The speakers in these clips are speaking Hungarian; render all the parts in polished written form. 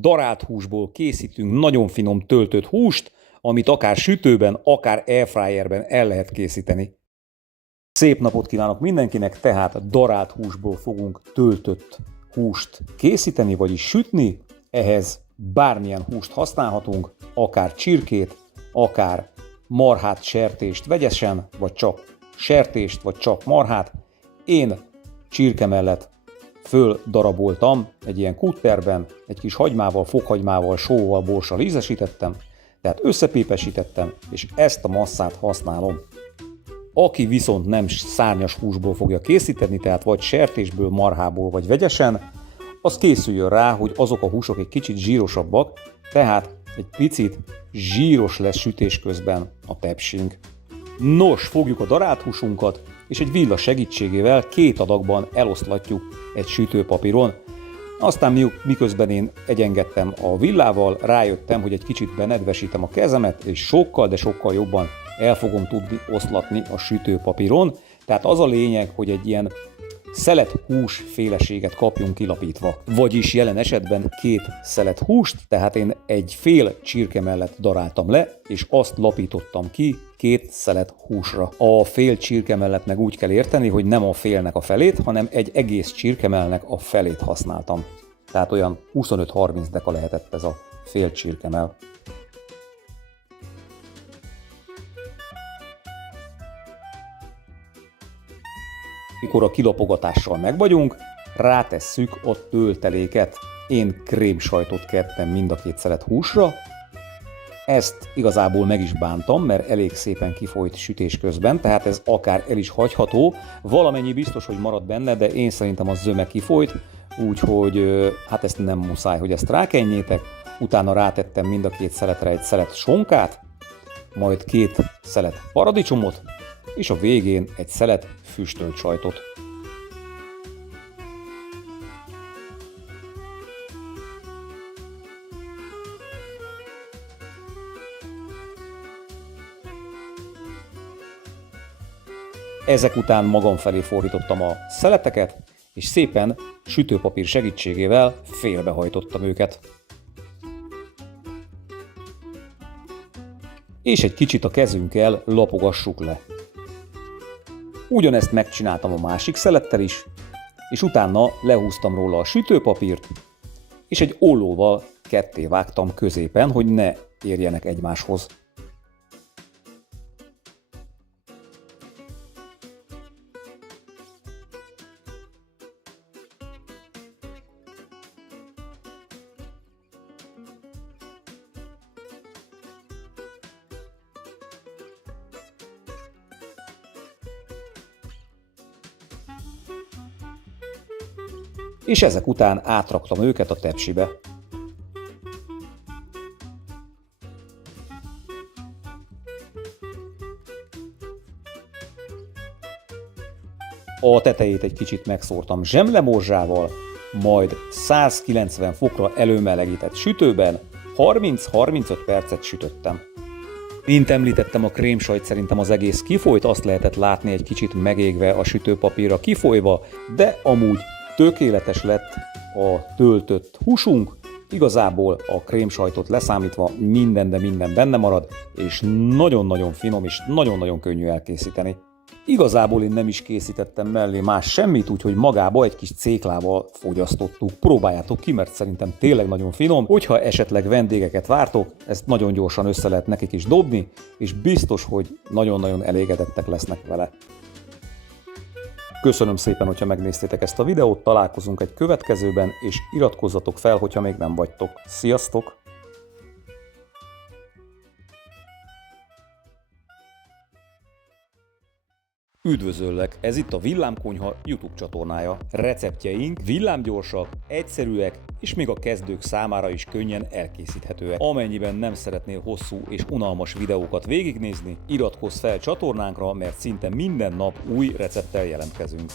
darált húsból készítünk nagyon finom töltött húst, amit akár sütőben, akár airfryerben el lehet készíteni. Szép napot kívánok mindenkinek, tehát darált húsból fogunk töltött húst készíteni, vagyis sütni. Ehhez bármilyen húst használhatunk, akár csirkét, akár marhát, sertést vegyesen, vagy csak sertést, vagy csak marhát. Én csirke mellett földaraboltam egy ilyen kútterben, egy kis hagymával, fokhagymával, sóval, borssal ízesítettem, tehát összepépesítettem, és ezt a masszát használom. Aki viszont nem szárnyas húsból fogja készíteni, tehát vagy sertésből, marhából, vagy vegyesen, az készüljön rá, hogy azok a húsok egy kicsit zsírosabbak, tehát egy picit zsíros lesz sütés közben a tepsink. Nos, fogjuk a darált húsunkat, és egy villa segítségével 2 adagban eloszlatjuk egy sütőpapíron. Aztán miközben én egyengettem a villával, rájöttem, hogy egy kicsit benedvesítem a kezemet, és sokkal, de sokkal jobban el fogom tudni oszlatni a sütőpapíron. Tehát az a lényeg, hogy egy ilyen szelet hús féleséget kapjunk kilapítva. Vagyis jelen esetben 2 szelet húst, tehát én egy fél csirke mellett daráltam le, és azt lapítottam ki 2 szelet húsra. A fél csirke mellett meg úgy kell érteni, hogy nem a félnek a felét, hanem egy egész csirkemellnek a felét használtam. Tehát olyan 25-30 deka lehetett ez a fél csirkemell. Mikor a kilapogatással megvagyunk, rátesszük a tölteléket. Én krémsajtot kettem mind a 2 szelet húsra. Ezt igazából meg is bántam, mert elég szépen kifolyt sütés közben, tehát ez akár el is hagyható. Valamennyi biztos, hogy marad benne, de én szerintem az zöme kifolyt, úgyhogy hát ezt nem muszáj, hogy ezt rákenjétek. Utána rátettem mind a 2 szeletre egy szelet sonkát, majd 2 szelet paradicsomot, és a végén egy szelet füstölt sajtot. Ezek után magam felé fordítottam a szeleteket, és szépen sütőpapír segítségével félbehajtottam őket. És egy kicsit a kezünkkel lapogassuk le. Ugyanezt megcsináltam a másik szelettel is, és utána lehúztam róla a sütőpapírt, és egy ollóval ketté vágtam középen, hogy ne érjenek egymáshoz. És ezek után átraktam őket a tepsibe. A tetejét egy kicsit megszórtam zsemlemorzsával, majd 190 fokra előmelegített sütőben 30-35 percet sütöttem. Mint említettem, a krémsajt szerintem az egész kifolyt, azt lehetett látni egy kicsit megégve a sütőpapírra kifolyva, de amúgy tökéletes lett a töltött húsunk, igazából a krémsajtot leszámítva minden, de minden benne marad, és nagyon-nagyon finom és nagyon-nagyon könnyű elkészíteni. Igazából én nem is készítettem mellé más semmit, úgyhogy magába egy kis céklával fogyasztottuk. Próbáljátok ki, mert szerintem tényleg nagyon finom. Hogyha esetleg vendégeket vártok, ezt nagyon gyorsan össze lehet nekik is dobni, és biztos, hogy nagyon-nagyon elégedettek lesznek vele. Köszönöm szépen, hogyha megnéztétek ezt a videót, találkozunk egy következőben, és iratkozzatok fel, hogyha még nem vagytok. Sziasztok! Üdvözöllek! Ez itt a Villámkonyha YouTube csatornája. Receptjeink villámgyorsak, egyszerűek, és még a kezdők számára is könnyen elkészíthetőek. Amennyiben nem szeretnél hosszú és unalmas videókat végignézni, iratkozz fel csatornánkra, mert szinte minden nap új recepttel jelentkezünk.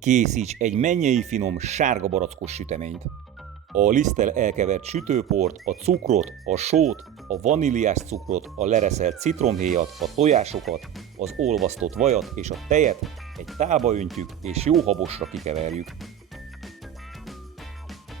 Készíts egy mennyei finom sárga barackos süteményt. A liszttel elkevert sütőport, a cukrot, a sót, a vaníliás cukrot, a lereszelt citromhéjat, a tojásokat, az olvasztott vajat és a tejet egy tálba öntjük és jó habosra kikeverjük.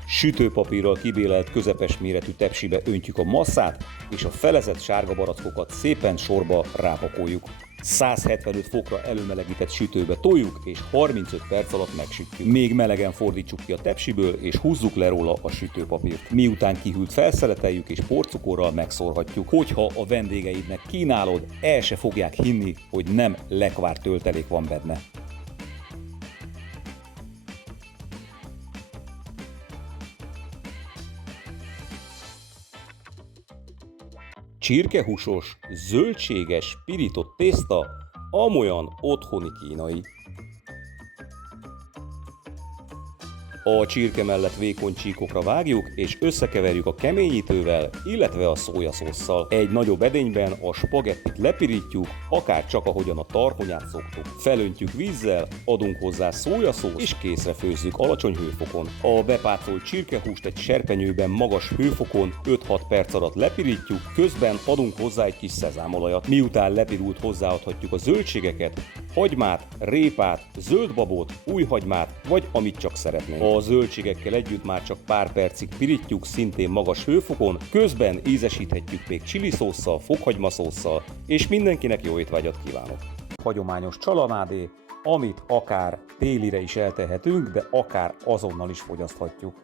Sütőpapírral kibélelt közepes méretű tepsibe öntjük a masszát, és a felezett sárga barackokat szépen sorba rápakoljuk. 175 fokra előmelegített sütőbe toljuk, és 35 perc alatt megsütjük. Még melegen fordítsuk ki a tepsiből, és húzzuk le róla a sütőpapírt. Miután kihűlt, felszeleteljük, és porcukorral megszórhatjuk. Hogyha a vendégeidnek kínálod, el se fogják hinni, hogy nem lekvár töltelék van benne. Csirkehúsos, zöldséges, pirított tészta, amolyan otthoni kínai. A csirke mellett vékony csíkokra vágjuk, és összekeverjük a keményítővel, illetve a szójaszósszal. Egy nagyobb edényben a spagettit lepirítjuk, akár csak ahogyan a tarhonyát szoktuk. Felöntjük vízzel, adunk hozzá szójaszószt, és készre főzzük alacsony hőfokon. A bepácolt csirkehúst egy serpenyőben magas hőfokon 5-6 perc alatt lepirítjuk, közben adunk hozzá egy kis szezámolajat. Miután lepirult, hozzáadhatjuk a zöldségeket, hagymát, répát, zöldbabot, újhagymát, vagy amit csak szeretnénk. A zöldségekkel együtt már csak pár percig pirítjuk, szintén magas hőfokon, közben ízesíthetjük még csilisósszal, fokhagymaszósszal, és mindenkinek jó étvágyat kívánok! Hagyományos csalamádé, amit akár télire is eltehetünk, de akár azonnal is fogyaszthatjuk.